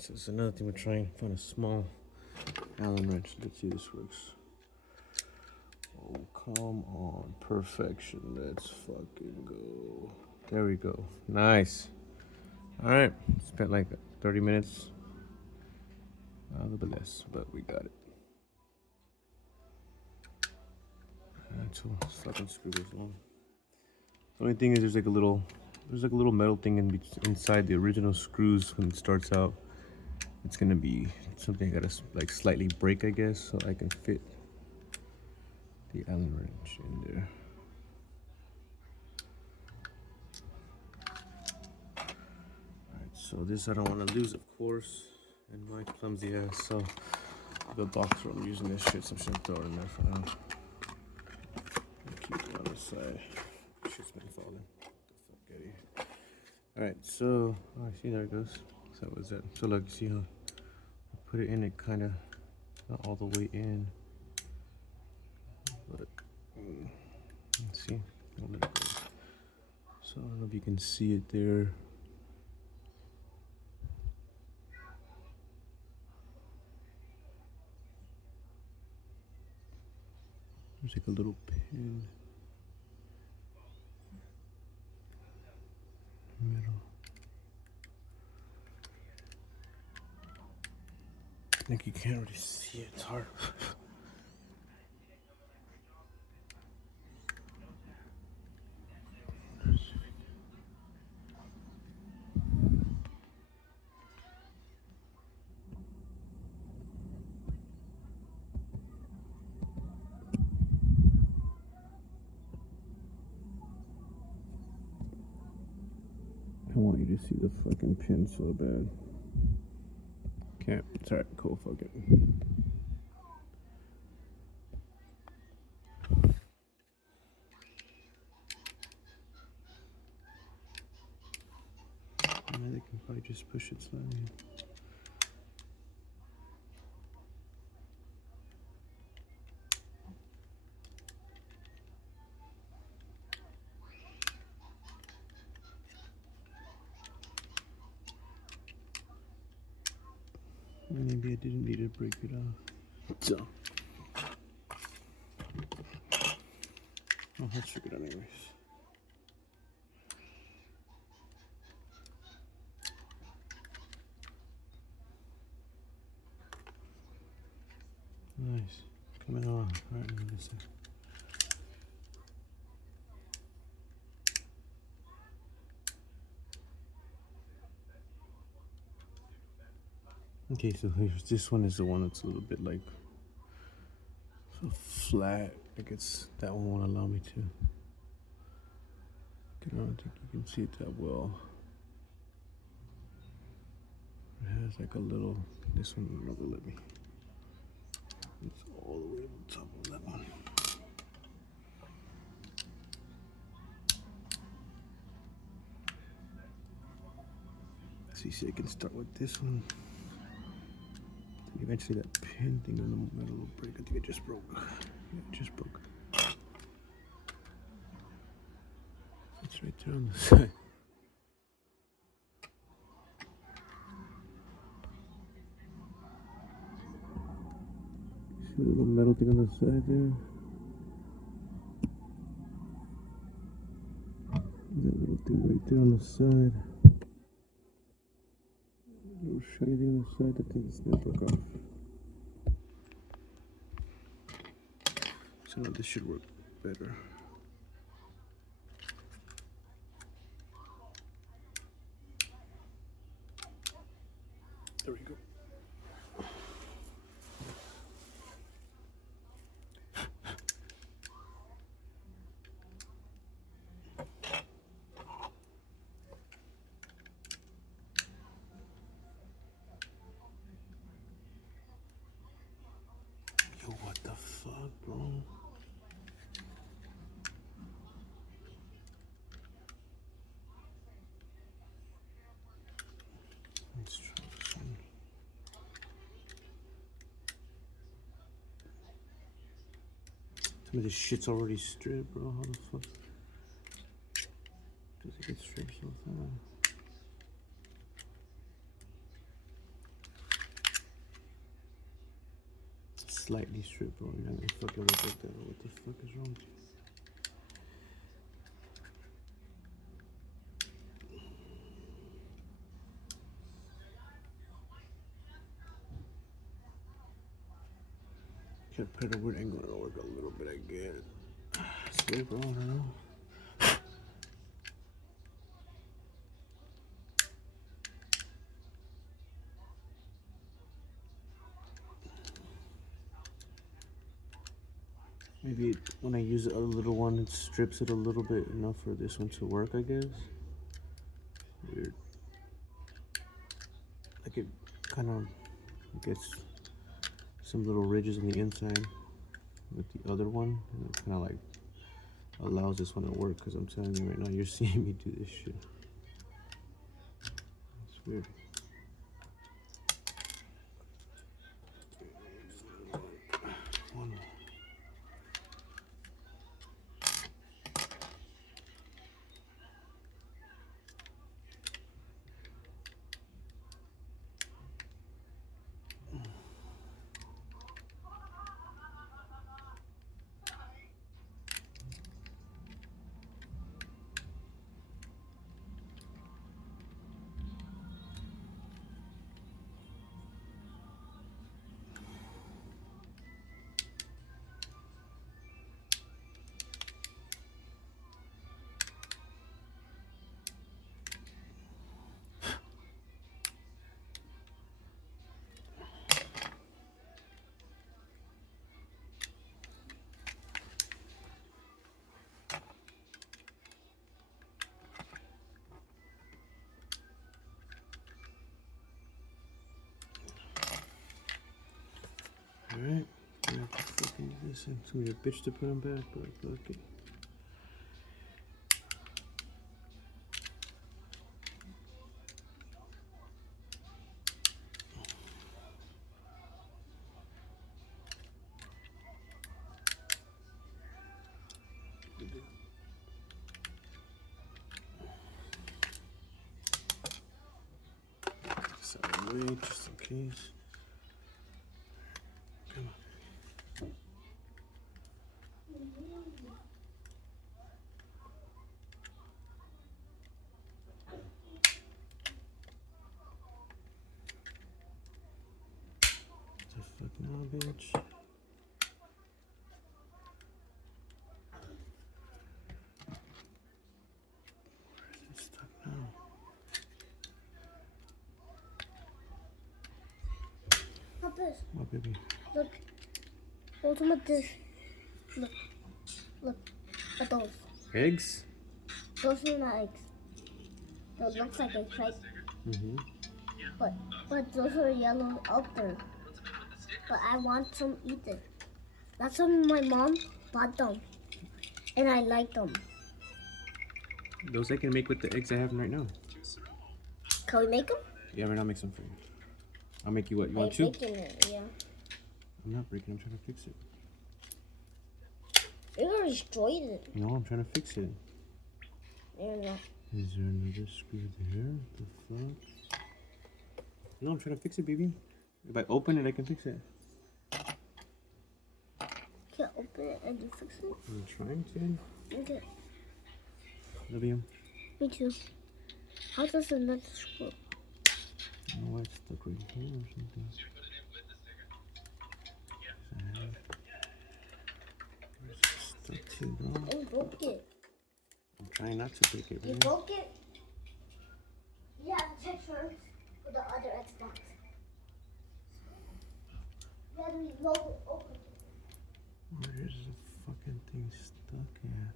So it's another thing we're trying. Find a small Allen wrench. Let's see if this works. Oh, come on. Perfection. Let's fucking go. There we go. Nice. Alright. Spent like 30 minutes. A little bit less, but we got it. Alright, so let's fucking screw this on. The only thing is there's like a little metal thing inside the original screws when it starts out. It's gonna be something I gotta like slightly break, I guess, so I can fit the Allen wrench in there. Alright, so this I don't want to lose, of course, and my clumsy ass, so the box where I'm using this shit, so I'm just gonna throw it in there for now. Keep it on the side. Shit's been falling. Get the fuck out of here. Alright, so, oh, see, there it goes. So that was that. So look, you see how I put it in, it kind of not all the way in, but let's see. I'll let it go. So I don't know if you can see it there. There's like a little pin in the middle. Like you can't really see it, it's hard. I want you to see the fucking pin so bad. Can't. It's alright, cool, fuck it. They can probably just push it slightly. Maybe I didn't need to break it off. So. Oh, let's check it out anyways. Nice. Coming on. Alright, now listen. Okay, so here's this one is the one that's a little bit like so flat. Like it's that one won't allow me to. I don't think you can see it that well. It has like a little. This one will never let me. It's all the way on top of that one. So you see, I can start with this one. Then eventually that pin thing on the metal will break. I think it just broke. Yeah, it just broke. It's right there on the side. See the little metal thing on the side there? That little thing right there on the side. Little shiny thing on the side. I think it's gonna broke off. So now this should work better. There we go. Yo, what the fuck, bro? Let's try this one. Some of this shit's already stripped, bro. How the fuck does it get stripped so fast? slightly stripped, bro. You're not gonna fucking look like that. What the fuck is wrong with you? Can't put a weird angle. It'll work a little bit again. It's weird, bro. I don't know. Maybe when I use a little one, it strips it a little bit enough for this one to work, I guess. Weird. Like it kind of gets some little ridges on the inside with the other one, and it kind of like allows this one to work, because I'm telling you right now, you're seeing me do this shit. It's weird. One more. Alright, I have to fucking use this. It's gonna be a bitch to put them back, but fuck it. This out of the way, just in case. Come on. The fuck now, bitch? Where is it stuck now? Papa, What, baby? look. Hold on with this. Look. Look. At those. Eggs? Those are not eggs. Those looks like eggs, right? Mm-hmm. But those are yellow out there. But I want some eaten. That's why my mom bought them. And I like them. Those I can make with the eggs I have right now. Can we make them? Yeah, right now I'll make some for you. I'll make you what? You want two? Making it, yeah. I'm not breaking, I'm trying to fix it. You're gonna destroy it. No, I'm trying to fix it. You're not. Is there another screw there? What the fuck? No, I'm trying to fix it, baby. If I open it, I can fix it. Can't open it and you fix it? I'm trying to. Okay. Love you. Me too. How does another screw? I don't know why it's stuck right here or something. Where's it stuck to, bro? You broke it. I'm trying not to break it, You baby. broke it? Yeah, check first with the other Xbox. Then we open it. Where's the fucking thing stuck at?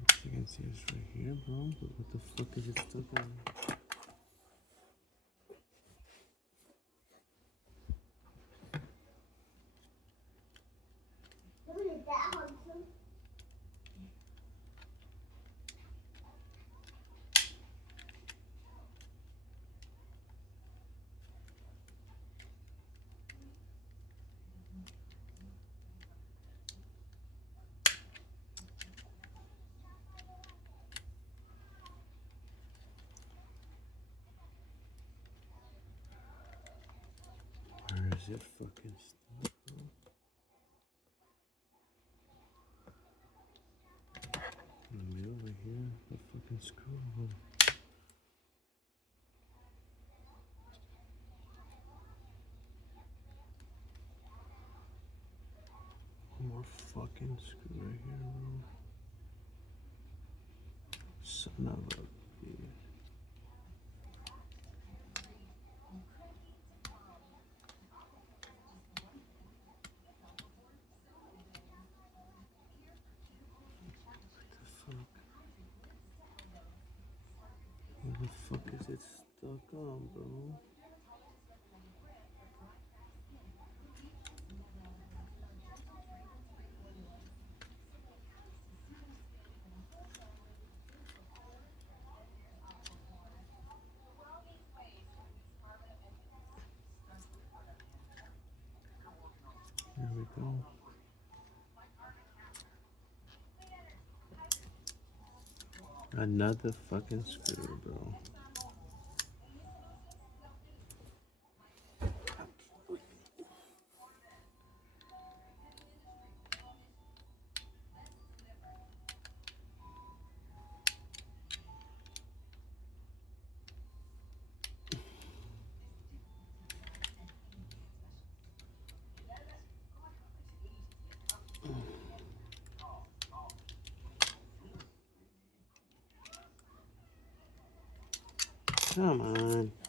I think I can see it's right here, bro. But what the fuck is it stuck on? Look at that one too. is it fucking stuck? In the middle right here, the fucking screw hole. One more fucking screw right here, bro. Son of a bitch. What the fuck is it stuck on, bro? There we go. Another fucking screw, bro. Come on.